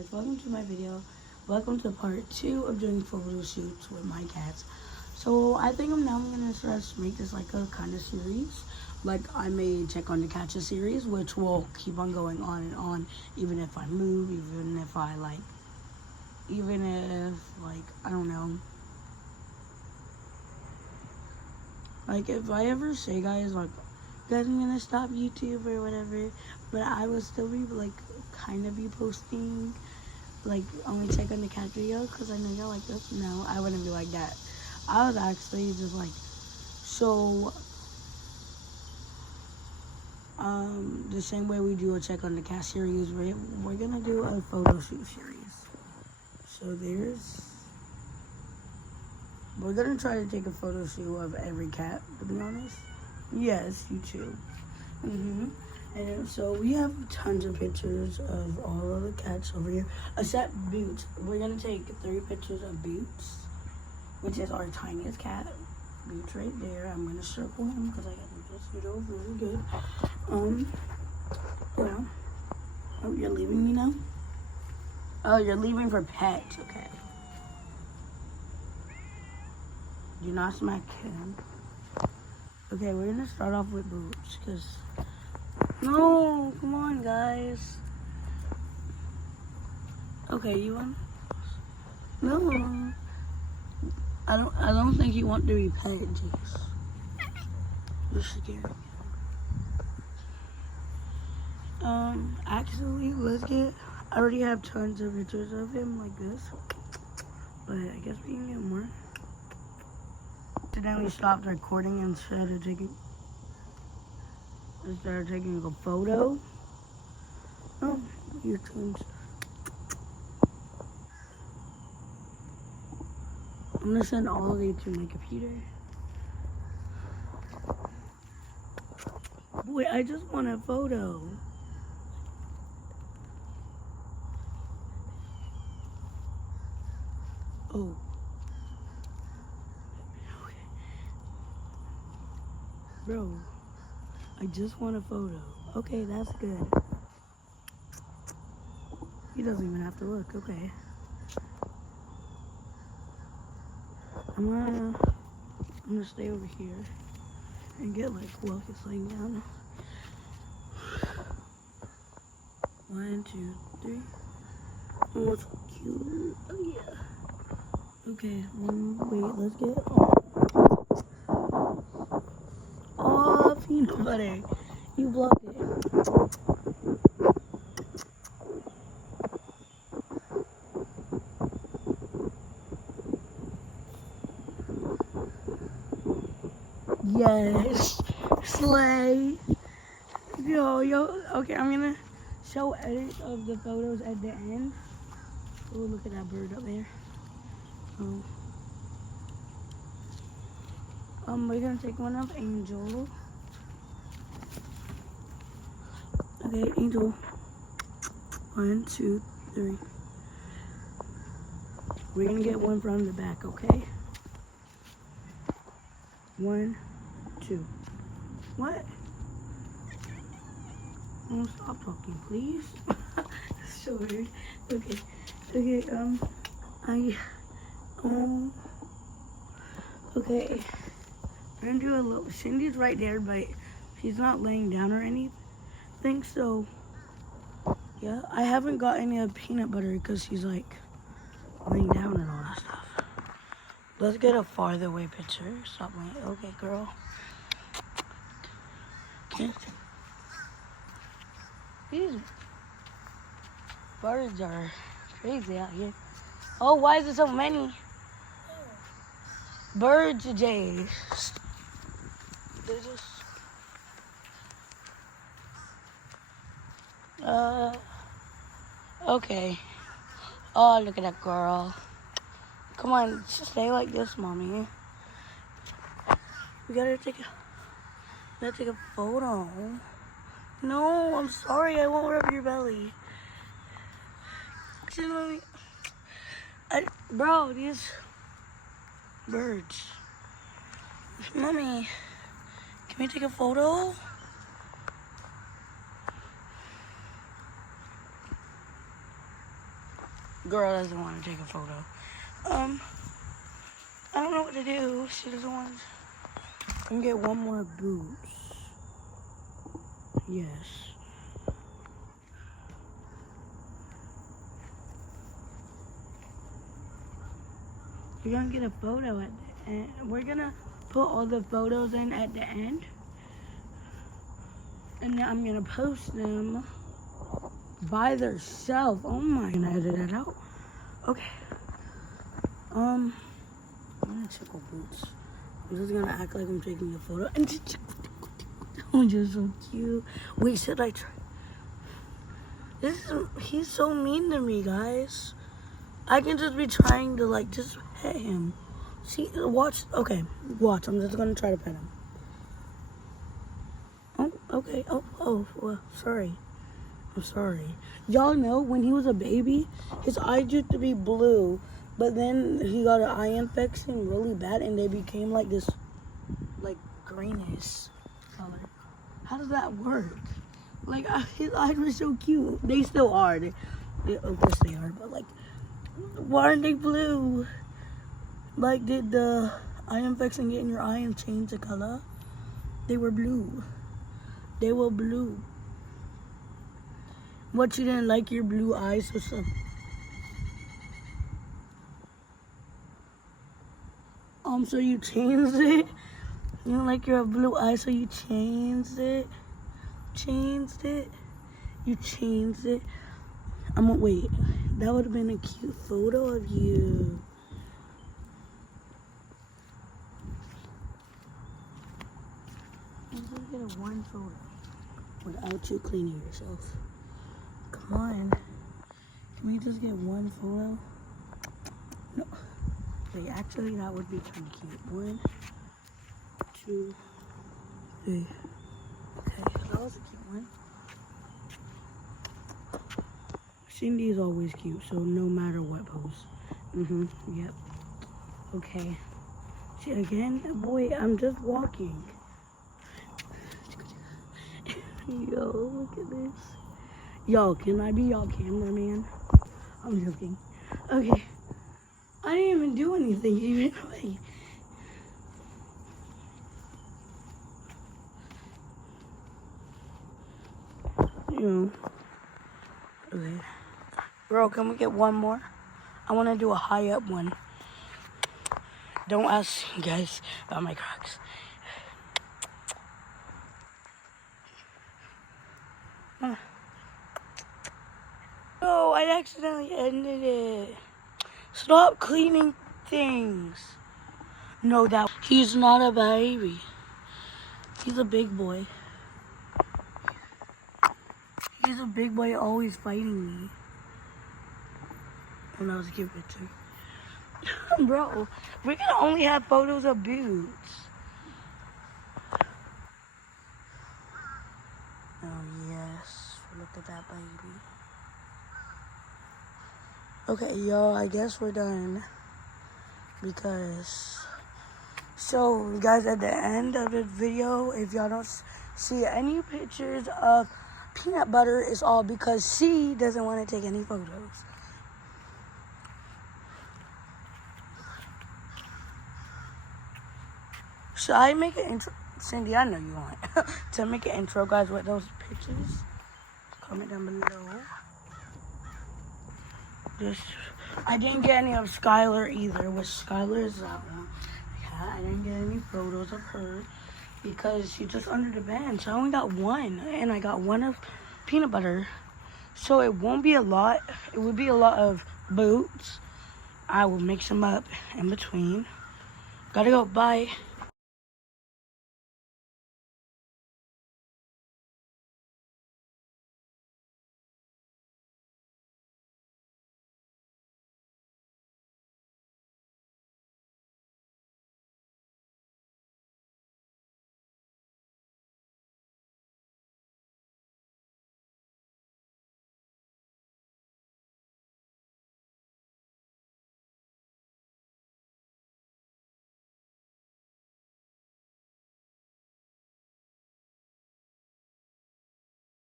guys, welcome to my video. Welcome to part 2 of doing photo shoots with my cats. So I think I'm gonna start to make this like a kind of series. Like I made Check on the Catches series, which will keep on going on and on, even if I move, even if I I don't know. Like if I ever say guys I'm gonna stop YouTube or whatever, but I would still be kind of be posting only Check on the Cat video because I know y'all like this. No, I wouldn't be like that. I was actually just the same way we do a Check on the Cat series, we're gonna do a photo shoot series. So we're gonna try to take a photo shoot of every cat, to be honest. Yes, you too. And so we have tons of pictures of all of the cats over here, except Boots. We're gonna take 3 pictures of Boots, which is our tiniest cat. Boots right there. I'm gonna circle him because I got this video really good. Yeah. Oh, you're leaving me now? Oh, you're leaving for pets. Okay. Do not smack him. Okay, we're gonna start off with Boots, because... No, come on, guys. Okay, you want... No. I don't think you want to be petted, Jace. You're scary. Actually, let's get... I already have tons of pictures of him like this. But I guess we can get more. So then we stopped recording and started taking a photo. Oh, your turns. I'm gonna send all of these to my computer. Wait, I just want a photo. Oh. Bro, I just want a photo. Okay, that's good. He doesn't even have to look. Okay. I'm gonna stay over here and get Lucas laying down. 1, 2, 3. Oh, it's cute. Oh yeah. Okay. Wait. Let's get. Oh, peanut butter. You blocked it. Yes. Slay. Yo. Okay, I'm gonna show edits of the photos at the end. Oh, look at that bird up there. Oh. We're gonna take one of Angel. Okay, Angel. 1, 2, 3. We're gonna get one from the back, okay? 1, 2. What? Oh, stop talking, please. So weird. Okay. Okay. We're gonna do a little. Cindy's right there, but she's not laying down or anything. So, yeah, I haven't got any of peanut butter because she's laying down and all that stuff. Let's get a farther away picture. Stop laying. Okay, girl. Okay. These birds are crazy out here. Oh, why is there so many? Birds, Jay. They're just... Okay. Oh, look at that girl. Come on, stay like this, mommy. We gotta take a photo. No, I'm sorry, I won't rub your belly. Bro, these birds. Mommy, can we take a photo? Girl doesn't want to take a photo. I don't know what to do. She doesn't want to. I'm gonna get one more boots. Yes. We're gonna get a photo at the end. We're gonna put all the photos in at the end. And then I'm gonna post them by themselves. Oh my, I'm gonna edit it out. Okay. I'm gonna tickle boots. I'm just gonna act like I'm taking a photo. And I'm just so cute. Wait, should I try? He's so mean to me, guys. I can just be trying to like just pet him. See, watch. Okay, watch. I'm just gonna try to pet him. Oh, okay. Oh, well, sorry. I'm sorry. Y'all know when he was a baby, his eyes used to be blue, but then he got an eye infection really bad, and they became like this, like greenish color. How does that work? Like his eyes were so cute. They still are. They of course they are, but like, why aren't they blue? Like, did the eye infection get in your eye and change the color? They were blue. They were blue. What, you didn't like your blue eyes or something? So you changed it? You don't like your blue eyes, so you changed it? Changed it? You changed it? I'm gonna wait. That would have been a cute photo of you. I'm gonna get a one photo without you cleaning yourself. Come on. Can we just get one photo? No. Wait, actually, that would be kind of cute. 1, 2, 3. Okay, that was a cute one. Cindy is always cute, so no matter what pose. Yep. Okay. See, again, boy, I'm just walking. Yo, look at this. Yo, can I be y'all cameraman? I'm joking. Okay. I didn't even do anything even. Wait. Okay. Bro, can we get one more? I want to do a high up one. Don't ask guys about my Crocs. No, I accidentally ended it. Stop cleaning things. No, he's not a baby. He's a big boy. He's a big boy always fighting me. And that was a cute picture. Bro, we're gonna only have photos of boots. Oh yes, look at that baby. Okay, y'all, I guess we're done. So guys, at the end of the video, if y'all don't see any pictures of peanut butter, it's all because she doesn't want to take any photos. Should I make an intro? Cindy, I know you want to make an intro, guys, with those pictures. Comment down below. I didn't get any of Skylar either, which Skylar is that one. Yeah, I didn't get any photos of her because she's just under the bench. I only got one, and I got one of peanut butter. So it won't be a lot. It would be a lot of boots. I will mix them up in between. Gotta go, bye.